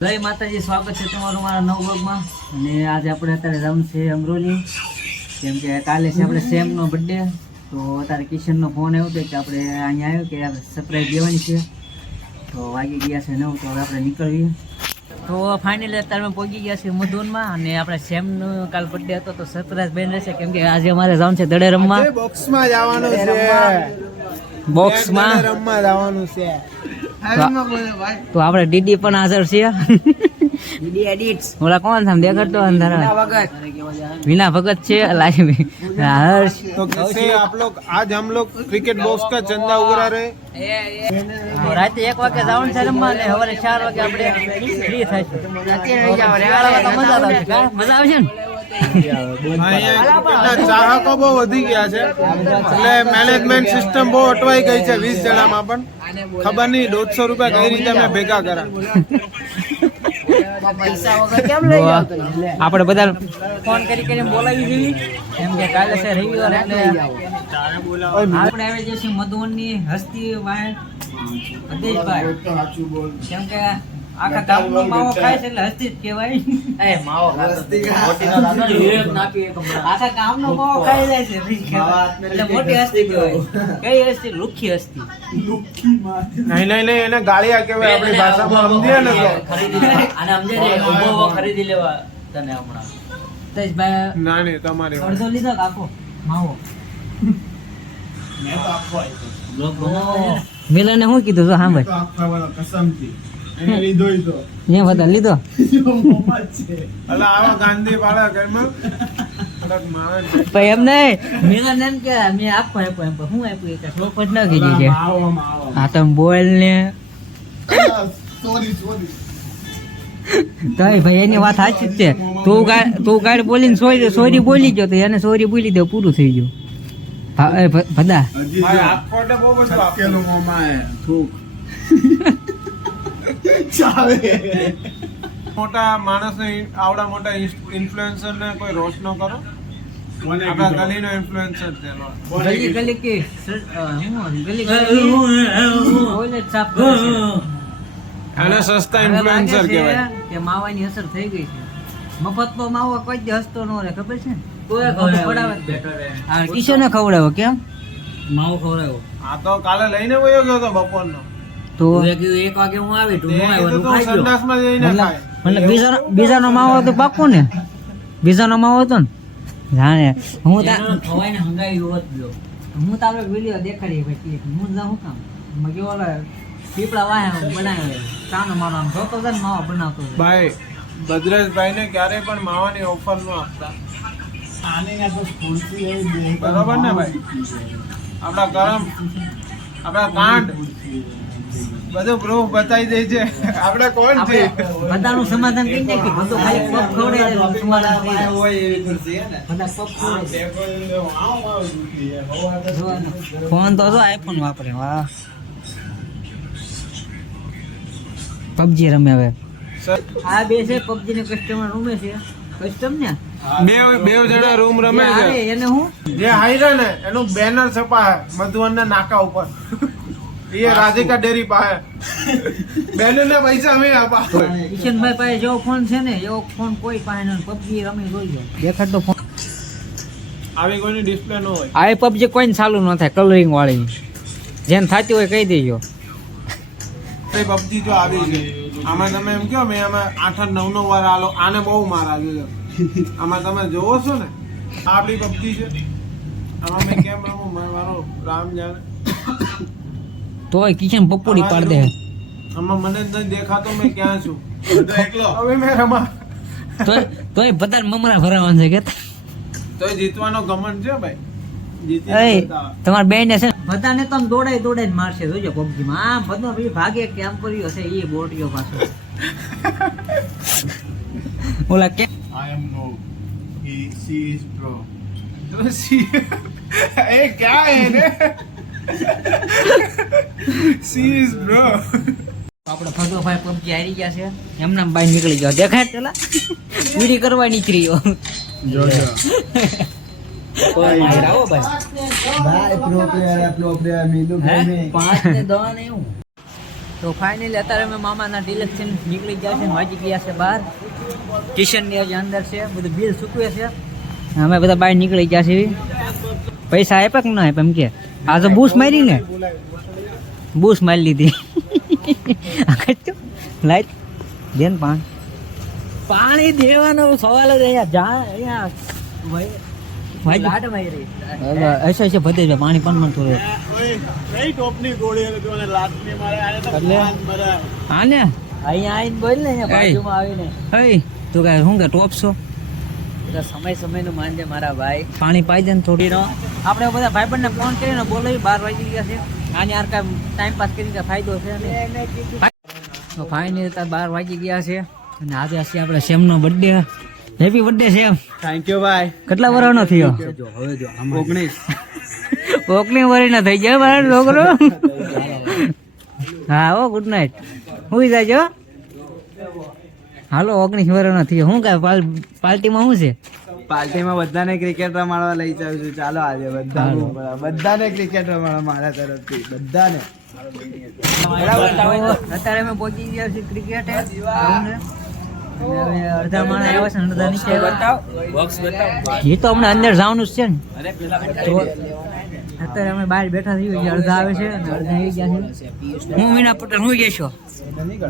જય માતાજી સ્વાગત છે તમારું મારા નવ બ્લોગમાં અને આજે આપણે અત્યારે રમ છે અમરોલી. કેમ કે કાલે છે આપણે સેમનો બર્થડે તો અત્યારે કિશનનો ફોન આવ્યો હતો કે આપણે અહીંયા આવ્યો કે આપણે સરપ્રાઈઝ દેવાની છે. તો વાગી ગયા છે નવ તો હવે આપણે નીકળીએ. તો ફાઇનલી અત્યારે અમે પહોંચી ગયા છીએ મધુનમાં અને આપણે સેમનો કાલ બર્થડે હતો તો સરપ્રાઈઝ બેન રહેશે. કેમ કે આજે અમારે જવાનું છે દડે રમવા. બોક્સમાં જવાનું છે. બોક્સમાં રમવા જવાનું છે. તો આપણે ડીડી પણ હાજર છે ડીડી એડિટ્સ ઓલા કોણ છે આમ દેખાડતો અંદર વિના ભગત છે લાઈવ હર્ષ तो कैसे आप लोग आज हम लोग क्रिकेट बॉक्स का चंदा उगरा रहे તો રાતે એક વાગે જવાનું છે રમવા અને સવારે ચાર વાગે આપણે ફ્રી થઈશું અત્યારે તો મજા આવશે કા? મજા આવશે ને અહીંયા ક્રિકેટના ચાહકો બહુ વધી ગયા છે. એટલે મેનેજમેન્ટ સિસ્ટમ બહુ અટવાઈ ગઈ છે વીસ જણામાં પણ. ખબર નહીં દોઢસો રૂપિયા કઈ રીતે મેં ભેગા કરા આપણે બધા ફોન કરી કરીને બોલાવી દીધી કેમ કે કાલે છે રવિવાર એટલે આપણે આવી જઈશું મધુવનની હસ્તી ભાઈ હદેશભાઈ. કેમ કે આખા ગામનો માવો ખાય છે એટલે હસ્તી જ કહેવાય એ માવો આખા ગામનો માવો ખાઈ જાય છે એટલે મોટી હસ્તી કહેવાય કઈ હસ્તી લુખી હસ્તી નહીં નહીં નહીં એને ગાળિયા કહેવાય આપણી ભાષામાં સમજીએ ને તો તેજભાઈ ના નહીં તમારે અડધો લીધો કે આખો માવો મિલને શું કીધું તો હા ભાઈ અહીંયા બધા લીધો અલા આવા ગાંધી વાળા ઘરમાં થોડાક મારે ને. ભાઈ એમ નહીં એમ કે મેં આપો આપ્યો એમ હું આપ્યું એ કાંઈ ન કીધી કે. હા તમે બોલ ને. તો ભાઈ એની વાત સાચી જ છે. તું ગાય તું ગાડી બોલીને સોરી સોરી બોલી ગયો તો એને સોરી બોલી દે પૂરું થઈ ગયું. ભદા. બહુ બધું આપેલું. મોટા માણસને આવડા મોટા ઇન્ફ્લુએન્સર ને કોઈ રોષ ન કરો. આપણા ગલીનો ઇન્ફ્લુએન્સર છે ગલી ગલી કે હું ગલી ગલી ટોયલેટ સાફ કરે છે. એને સસ્તા ઇન્ફ્લુએન્સર કહેવાય. કે માવાની અસર થઈ ગઈ છે. મફતનો માવો કોઈ દી હસતો ન રહે ખબર છે? ખવડાવે જ છે. આ કિશોરને ખવડાવો કેમ? માવો ખવડાવો. આ તો કાલે લઈને વયો ગયો તો બપોરનો. તો એક વાગે હું આવી તે સંડાસમાં આવ્યો મતલબ બીજાનો બીજાનો માવો તો પાકો ને. બીજાનો માવો હતો ને. જાણે. હું તા ખવાઈને હંગાઈ હોત જો હું તો આપણે વીડિયો દેખાડી ભાઈ કે હું જાઉં કામ? મેં કે ઓલા પીપળા વાહે બનાવ્યો ચાનો મારો આમ જોતો જાય ને માવો બનાવતો ભાઈ ભદ્રેશભાઈ ને ક્યારેય પણ માવાની ઓફર ન આપતા. બરાબર ને ભાઈ? આપણા ગરમ આપણા કાંડ બધું પ્રભુ બતાવી દે છે. આપણે કોણ છે? બધાનું સમાધાન કરી દે કે બધું ખાલી પગ. બધા ફોન તો જો આઈફોન વાપરે. વાહ. પબજી રમે હવે. આ બે છે પબજી ને કસ્ટમર રમે છે. કસ્ટમ ને? બે બે જણા રૂમ રમે છે. એને હું? જે હાઈરા ને એનું બેનર છપા મધુવન નાકા ઉપર. એ રાધિકા ડેરી પાસે બેનર ને પૈસા અમે આપા કિશનભાઈ પાસે જેવો ફોન છે ને એવો ફોન કોઈ પાસે નથી. પબજી રમી જોઈ દેખાડ તો ફોન આવી કોઈની ડિસ્પ્લે ન હોય. આ પબજી કોઈને ચાલુ ન થાય કલરિંગ વાળી જેમ થતી હોય કહી દેજો. તે પબજી જો આવી છે. આમાં તમે એમ કહો મેં આમાં આઠ આઠ નવ નવ વાર આલો આને બહુ માર આવ્યો છે. આમાં તમે જોવો છો ને આ આપણી પબજી છે. આમાં મેં કેમ રમું મારો મારો રામ જાણે. તોય કિશન પપોડી પાડ દે. આમાં મને જ દેખાતો મેં ક્યાં છું? હવે મેં રમા તોય તોય બધા મમરા ભરાવાના છે કે? તોય જીતવાનો ગમન છે ભાઈ. તમારા બેન છે બધાને તો દોડાઈ દોડાઈ મારશે જોજો પબજી માં. આ બધો ભાગે કેમ કર્યો હશે એ બોટીઓ પાછો. ઓલા કે I am no he she is pro તો સી એ ક્યાં હે ને સી ઇઝ બ્રો આપણે ફગોભાઈ પબજી હારી ગયા છે. એમના બાઈ નીકળી ગયો. દેખાય પેલા? પૂરી કરવા નીકળી ગયો. ને ને તો ફાઇનલી અત્યારે અમે મામાના ડિલેક્શન નીકળી ગયા છે ને વાંચી ગયા છે બહાર કિશનની હજી અંદર છે. બધું બિલ ચૂકવે છે. અમે બધા બહાર નીકળી ગયા છીએ. પૈસા આપ્યા કે ના આપ્યા એમ કે? આ તો બૂસ મારી ને. બૂસ મારી લીધી. લાઈટ. દેન પાણી. પાણી દેવાનો સવાલ જ અહીંયા જા અહીંયા એસા છે બધે છે પાણી પણ મળતું રહે. અહીંયા આવીને બોલ ને બાજુમાં આવીને. હઈ તું કાંઈ શું કે ટોપ છો? બધા સમય સમયનું માનજે મારા ભાઈ. પાણી પાઈ દે ને થોડી. આપણે બધા ભાઈબંધને ફોન કરીને બોલાવી બાર વાગી ગયા છે. આની યાર કાંઈ ટાઈમ પાસ કરી કાંઈ ફાયદો છે તો ફાઇનલી તાર બાર વાગી ગયા છે અને આજે હશે આપણે સેમનો birthday happy birthday Sam thank you ભાઈ. કેટલા વર્ષનો થયો? ઓગણીસ. ઓગણીસ વરીનો થઈ જાય મારો છોકરો. હા ઓ ગુડ નાઇટ હું જાજો હાલો ઓગણીસ વર્ષનો થયો. શું કાંઈ પાર્ટીમાં શું છે? પાર્ટીમાં બધાને ક્રિકેટ રમાડવા લઈ જાઉં છું. ચાલો આજે બધા બધાને ક્રિકેટ રમાડવા મારા તરફથી. બધાને. અત્યારે અમે પહોંચી ગયા છીએ ક્રિકેટે. અડધા માણસ આવ્યા છે અડધા નીચે. એ તો અમને અંદર જવાનું જ છે ને. અત્યારે અમે બહાર બેઠા થઈ ગયા અડધા આવે છે અને અડધા આવી ગયા છે. હું મીના પટેલ હું જઈશો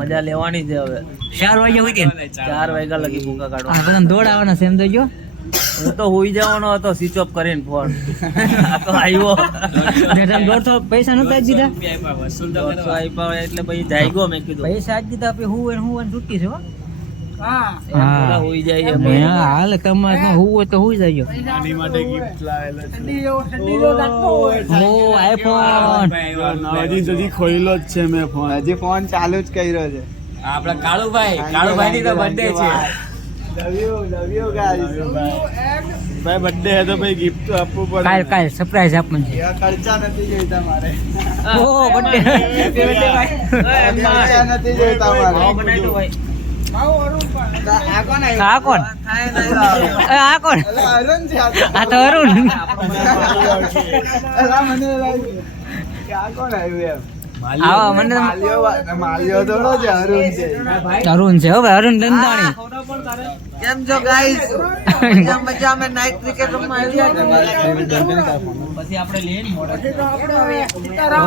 મજા લેવાની છે હવે. ચાર વાગ્યા હોય ને ચાર વાગ્યા લગી ભૂકા કાઢવા. આ બધા દોડાવાના છે એમ તો જો હું તો હોઈ જવાનો હતો સ્વિચ ઓફ કરીને ફોન આ તો આવ્યો. તમે દોઢસો પૈસા નતા દીધા. દોઢસો આપ્યા એટલે પછી જાગ્યો મેં કીધું. પૈસા આજ દીધા પછી હું હું છૂટી છે હો. હાલ તમારે હોય તો હું જજો. આની માટે ગિફ્ટ લાવેલા ઓ આઈફોન સુધી ખોઈલો જ છે મેં ફોન. હજી ફોન ચાલુ જ કર્યો છે. આપડા કાળુભાઈ કાળુભાઈ ની તો બર્થડે છે. Love you love you guys ભાઈ બર્થડે હે તો ભાઈ ગિફ્ટ તો આપવું પડે. કાલ કાલ સરપ્રાઈઝ આપવાનું છે. ખર્ચા નથી જોઈતા મારે. ઓ બર્થડે બર્થડે ભાઈ ખર્ચા નથી જોઈતા મારે. આ કોણ આવ્યું? આ કોણ? આ કોણ? અરુણ છે આ તો. અરુણ. અરુણ છે હવે અરુણ દંદાણી કેમ છો ગાઈસ મજા મજા મે નાઈટ ક્રિકેટ રમવા પછી આપણે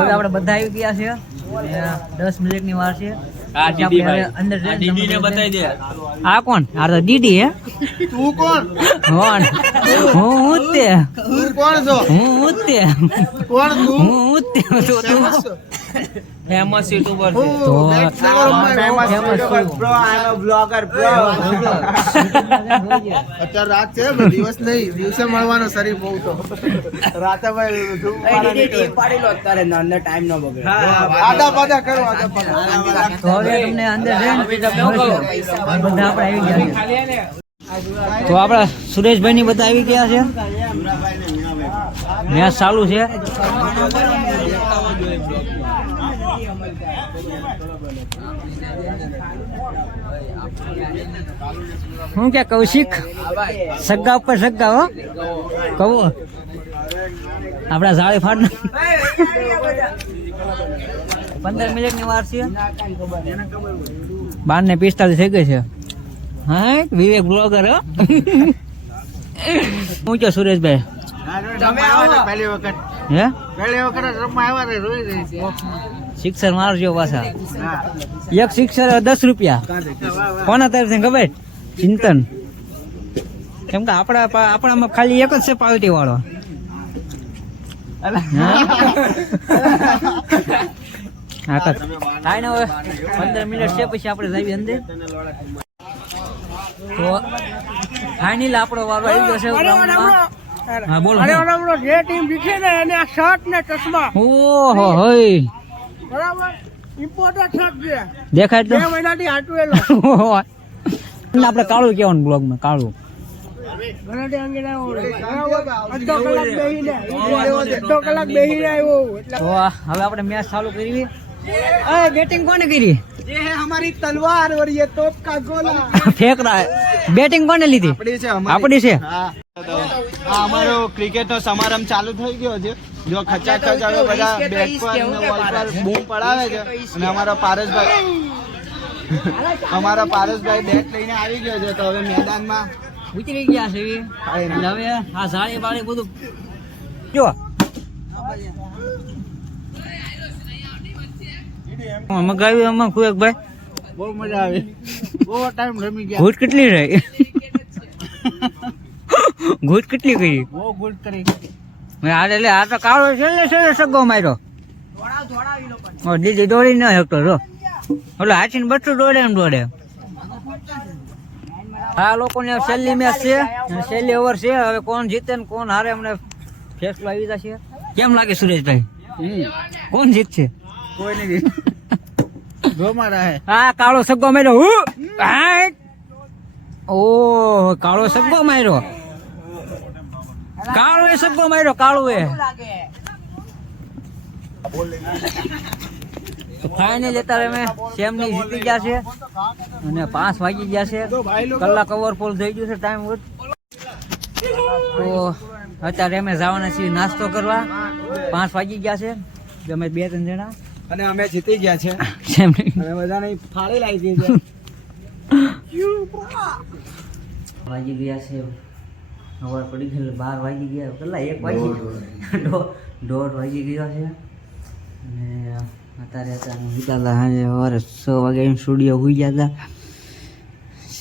આપણે બધા આવી ગયા છે અને દસ મિનિટની વાર છે. આ દીદી ભાઈ. આ દીદી ને બતાવી દે. આ કોણ? આ તો દીદી હે? તું કોણ? કોણ? હું હું તે તું કોણ છો? હું હું તે કોણ તું? હું હું તે તો? તું ફેમસ યુટ્યુબર છે. તો બ્રો આનો બ્લોગર બ્રો અત્યારે રાત છે દિવસ નહીં. દિવસે મળવાનો શરીર બહુ તો. રાતે ભાઈ રીતે ટાઈમ નો કાદા આદા પાદા કરો આદા પાદા તો હવે તમને અંદર જઈને બધા આપણે આવી ગયા તો આપણા સુરેશભાઈ ની બધા આવી ગયા છે. મેચ ચાલુ છે. હું કે કૌશિક સગ્ગા ઉપર સગ્ગા, હો. કહું. આપણા જાળી ફાડ પંદર મિનિટની વાર છે. બાર ને પિસ્તાલીસ થઈ ગઈ છે. હા વિવેક બ્લોગર હો. હું છો સુરેશભાઈ? તમે આવો પહેલી વખત. હે? પહેલી વખત રમવા આવ્યા ને રોઈ રહી છે સિક્સર મારજો પાછા. એક સિક્સર દસ રૂપિયા. કોના તરફથી ખબર? ચિંતન. કેમ કે આપણા આપણામાં ખાલી એક જ છે પાલટી વાળો હા? થાય ને હવે પંદર મિનિટ છે પછી આપણે જઈએ અંદર. તો ફાઇનલ આપણો વારો આવી ગયો છે ગ્રાઉન્ડમાં. હા બોલ જે ટીમ જીતે ને એને આ શર્ટ ને ચશ્મા ઓહો હોય બરાબર ઇમ્પોર્ટન્ટ શર્ટ છે દેખાય તો બે મહિનાથી હાટવેલો એટલે આપણે કાળું કહેવાનું બ્લોગમાં કાળું ઘરેથી અંગે ના હોય. બરાબર? અડધો કલાક બેહીને અડધો કલાક બેહીને આવ્યો એટલે તો આ હવે આપણે મેચ ચાલુ કરવી એ બેટિંગ કોને કરી ये है हमारी तलवार और ये तोप का गोला ફેંક બેટિંગ કોને લીધી? આપણી છે અમારો. ક્રિકેટ નો હા. આ અમારો ક્રિકેટનો સમારંભ ચાલુ થઈ ગયો છે. જો ખચા હવે બધા બેટ પર બૂમ પડાવે છે. અને અમારો પારસભાઈ અમારો પારસભાઈ બેટ લઈને આવી ગયો છે. તો હવે મેદાનમાં ઉતરી ગયા છે હવે આ સાડી બાળી બધું જો મગાવ્યું આમાં કોઈ ભાઈ? બહુ મજા આવી. બહુ ટાઈમ રમી ગયા. ઘૂટ કેટલી રહી? ઘૂટ કેટલી કરી બહુ ઘૂટ કરી. મેં આ એટલે આ તો કાળો છેલ્લે છેલ્લે સગો માર્યો. ઓ દીદી દોડી ન શકતો જો. ઓલો હાચીને બચ્ચું દોડે એમ દોડે. આ લોકોને છેલ્લી મેચ છે. છેલ્લી ઓવર છે. હવે કોણ જીતે ને કોણ હારે અમને ફેસલો આવી જશે. કેમ લાગે સુરેશભાઈ? કોણ જીતશે? કોઈ નહીં હે. કાળો સગ્ગો માર્યો. હું. ઓ કાળો સગ્ગો માર્યો. કાળો એ સગ્ગો માર્યો કાળો એ ફાઇનલ અત્યારે અમે સેમની જીતી ગયા છે. અને પાંચ વાગી ગયા છે. કલાક ઓવરફોલ થઈ ગયું છે ટાઈમ તો અત્યારે અમે જવાના છીએ નાસ્તો કરવા. પાંચ વાગી ગયા છે. અમે બે ત્રણ જણા. અને અમે જીતી ગયા છે. સેમ અને બધાને ફાળી લાગી છે. વાગી ગયા છે. સવાર પડી ગયેલું બાર વાગી ગયા. કેટલા? એક વાગી દોઢ દોઢ વાગી ગયો છે. અને અત્યારે અત્યારે નીકળતા સાંજે સવારે છ વાગે સ્ટુડિયો હોઈ ગયા હતા.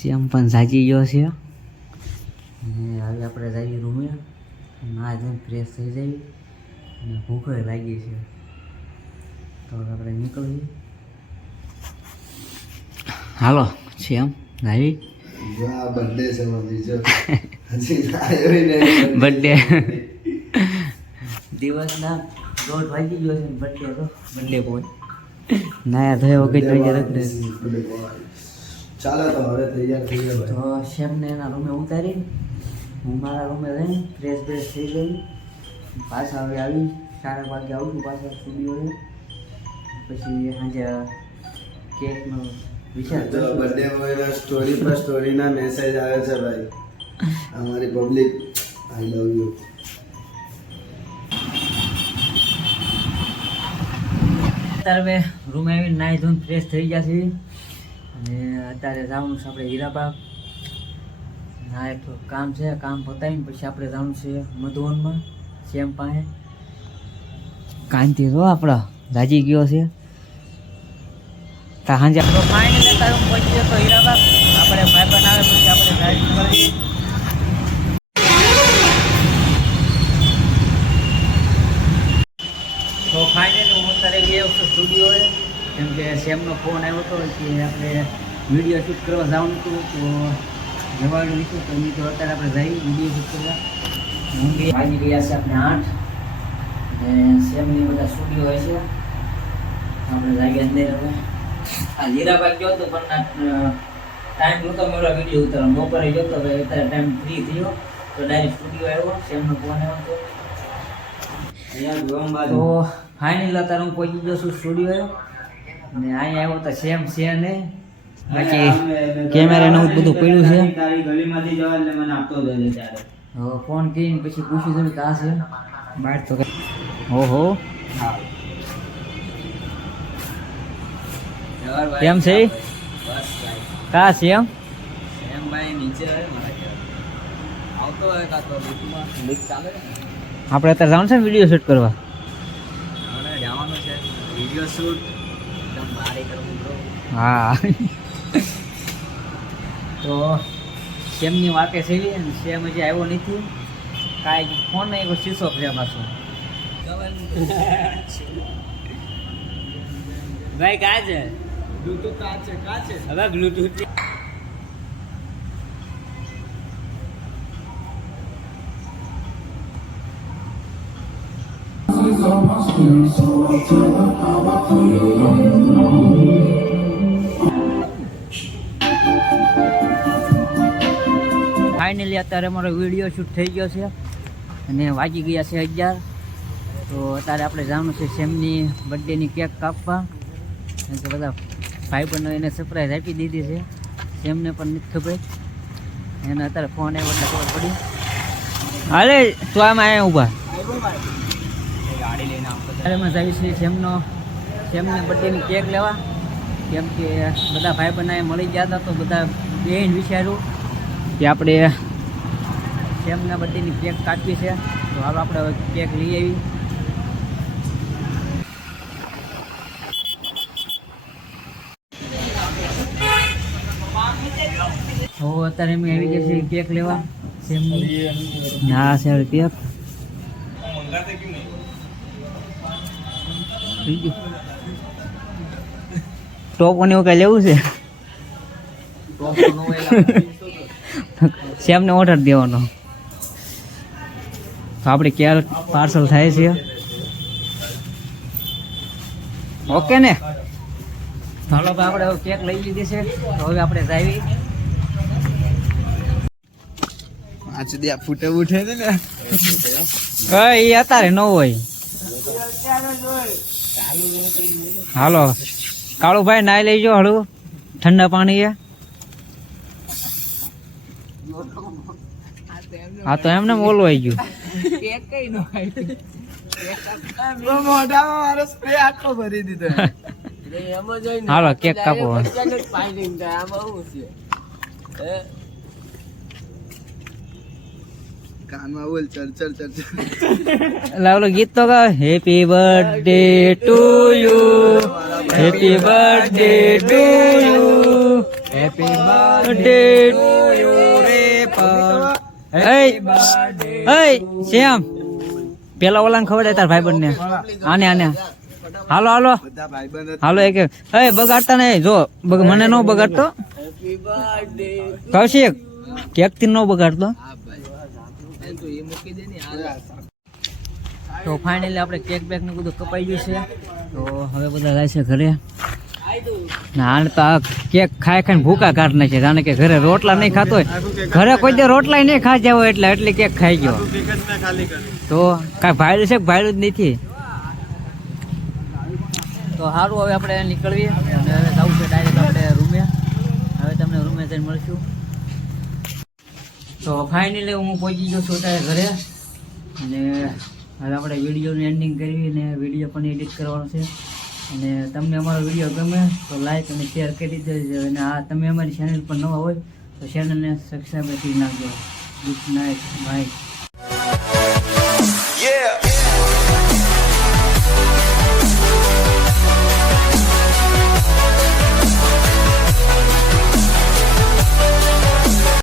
શ્યામ પણ સાચી ગયો છે. અને હવે આપણે જઈએ રૂમે. ના જઈને ફ્રેશ થઈ જઈએ. અને ભૂખ લાગી છે. તો આપણે નીકળીએ હાલો શ્યામ જાવી બર્થડે દિવસના દોઢ વાગી ગયો છે બર્થડે તો બર્થડે બોય નાયા થયો વગર જોઈએ રખડે ચાલો તો હવે તૈયાર થઈ ગયો તો શ્યામને એના રૂમે ઉતારી હું મારા રૂમે રહી ફ્રેશ બ્રેશ થઈ ગઈ પાછા હવે આવી ચાર વાગે આવું છું પાછા સ્ટુડિયોએ પછી સાંજે કેકનો વિચાર તો બર્થડે બોયના સ્ટોરી પર સ્ટોરીના મેસેજ આવે છે ભાઈ. અમારી પબ્લિક આઈ લવ યુ અત્યારે મેં રૂમ આવીને નાહી ધોઈને ફ્રેશ થઈ ગયા છે અને અત્યારે જવાનું છે આપણે હીરાબાગ. ના એક કામ છે કામ પતાવીને પછી આપણે જવાનું છે મધુવનમાં સેમ પાસે. કાંતિ જો આપણા રાજી ગયો છે. તો સાંજે તો ફાઇનલ હું પહોંચી તો હીરાબાગ આપણે ભાઈ આવે પછી આપણે ડ્રાઇવિંગ કરી તો ફાઇનલ હું અત્યારે ગયો છું સ્ટુડિયોએ કેમ કે સેમનો ફોન આવ્યો હતો કે આપણે વીડિયો શૂટ કરવા જવાનું હતું, તો જવાનું હતું, તો તો અત્યારે આપણે જઈ વીડિયો શૂટ કરવા. હું બી વાગી ગયા છે આપણે આઠ, અને સેમની બધા સ્ટુડિયો હોય છે આપણે જાગ્યા અંદર હવે. આ હીરાબાગ ગયો તો પણ ટાઈમ નહોતો મળ્યો વીડિયો ઉતારવાનો. બપોરે ગયો તો અત્યારે ટાઈમ ફ્રી થયો. તો ડાયરેક્ટ સ્ટુડિયો આવ્યો સેમનો ફોન આવ્યો તો. તો ફાઇનલ અત્યારે હું પહોંચી ગયો છું સ્ટુડિયો અને અહીંયા આવ્યો તો સેમ છે ને બાકી કેમેરા ને બધું પડ્યું છે. તારી ગલીમાંથી જવા એટલે મને આપતો જજે ત્યારે. હવે ફોન કરીને પછી પૂછ્યું છે કે આ છે. બહાર તો ઓહો. ઓહો કેમ છે? કા છે એમ? એમ ભાઈ નીચે આવતો હોય કાં તો લીફ્ટમાં લીફ્ટ ચાલે આપણે અત્યારે જવાનું છે ને વીડિયો શૂટ કરવા? જવાનું છે. વીડિયો શૂટ એકદમ બારે કરવું બ્રો હા. તો સેમની વાકે છે અને સેમ હજી આવ્યો નથી. કાંઈ ફોન નહીં શીશો છે પાછો. ભાઈ કાં છે? બ્લૂટૂથ કાં છે કાં છે. હવે બ્લુટૂથ ફાઇનલી અત્યારે અમારો વીડિયો શૂટ થઈ ગયો છે. અને વાગી ગયા છે અગિયાર. તો અત્યારે આપણે જવાનું છે સેમની બર્થડેની કેક કાપવા. કે બધા ભાઈબંધો એને સરપ્રાઈઝ આપી દીધી છે. સેમને પણ નથી ખબર. એને અત્યારે ફોન આવ્યો એટલે ખબર પડી. અરે તો આમ આયા ઊભા અરે અમે જઈએ છે સેમનો સેમની બર્થડેની કેક લેવા. કેમ કે બધા ભાઈ બનાવી મળી ગયા હતા તો બધા બેન વિચાર્યું કે આપણે સેમના બર્થડેની કેક કાપવી છે, તો હાલો આપણે કેક લઈ આવી તો અત્યારે અમે આવી ગયા છીએ કેક લેવા. સેમની હા સર કેક. ટોપ અને એવું કઈ લેવું છે? સેમને ઓર્ડર દેવાનો. તો આપણે ક્યારે પાર્સલ થાય છે. ઓકે ને? ચાલો આપણે હવે કેક લઈ લીધી છે. તો હવે આપણે જાવી પાંચ આ ફૂટે ઉઠે ને. ને એ અત્યારે ન હોય. હાલો. કાળુભાઈ નાઈ લેજો હળું ઠંડા પાણી એ હા તો એમને ઓલું આવી ગયું. મોઢામાં મારો સ્પ્રે આખો ભરી દીધો. હાલો કેક કાપો. કાનમાં બોલ ચર ચર ચર લાવલો ગીત તો ગા happy birthday to you happy birthday to you happy birthday to you રે એ શ્યામ પેલા ઓલાને ખબર તાર ભાઈ બંને આને આને. હાલો હાલો. હાલો એક એક. એ બગાડતા ને જો મને ન બગાડતો. કૌશિક કેકથી ન બગાડતો? તો ફાઇનલી આપણે કેક બેકનું બધું કપાઈ ગયું છે. તો હવે બધા જાય છે ઘરે. ના તો આ કેક ખાઈ ખાઈને ભૂકા કાઢ નાખે જાણે કે ઘરે રોટલા નહીં ખાતો હોય. ઘરે કોઈ દે રોટલા નહીં ખાઈ હોય એટલે એટલી કેક ખાઈ ગયો. તો કાંઈ ભાડું છે કે જ નથી? તો સારું હવે આપણે નીકળીએ. અને હવે જવું છે ડાયરેક્ટ આપણે રૂમે. હવે તમને રૂમે જઈને મળશું. તો ફાઇનલી હું પહોંચી ગયો છું અત્યારે ઘરે. અને હવે આપણે વિડીયોનું એન્ડિંગ કરવી અને વીડિયો પણ એડિટ કરવાનો છે. અને તમને અમારો વીડિયો ગમે તો લાઈક અને શેર કરી દેજો. અને આ તમે અમારી ચેનલ પર નવા હોય તો ચેનલને સબસ્ક્રાઈબ કરી નાખજો. Good night bye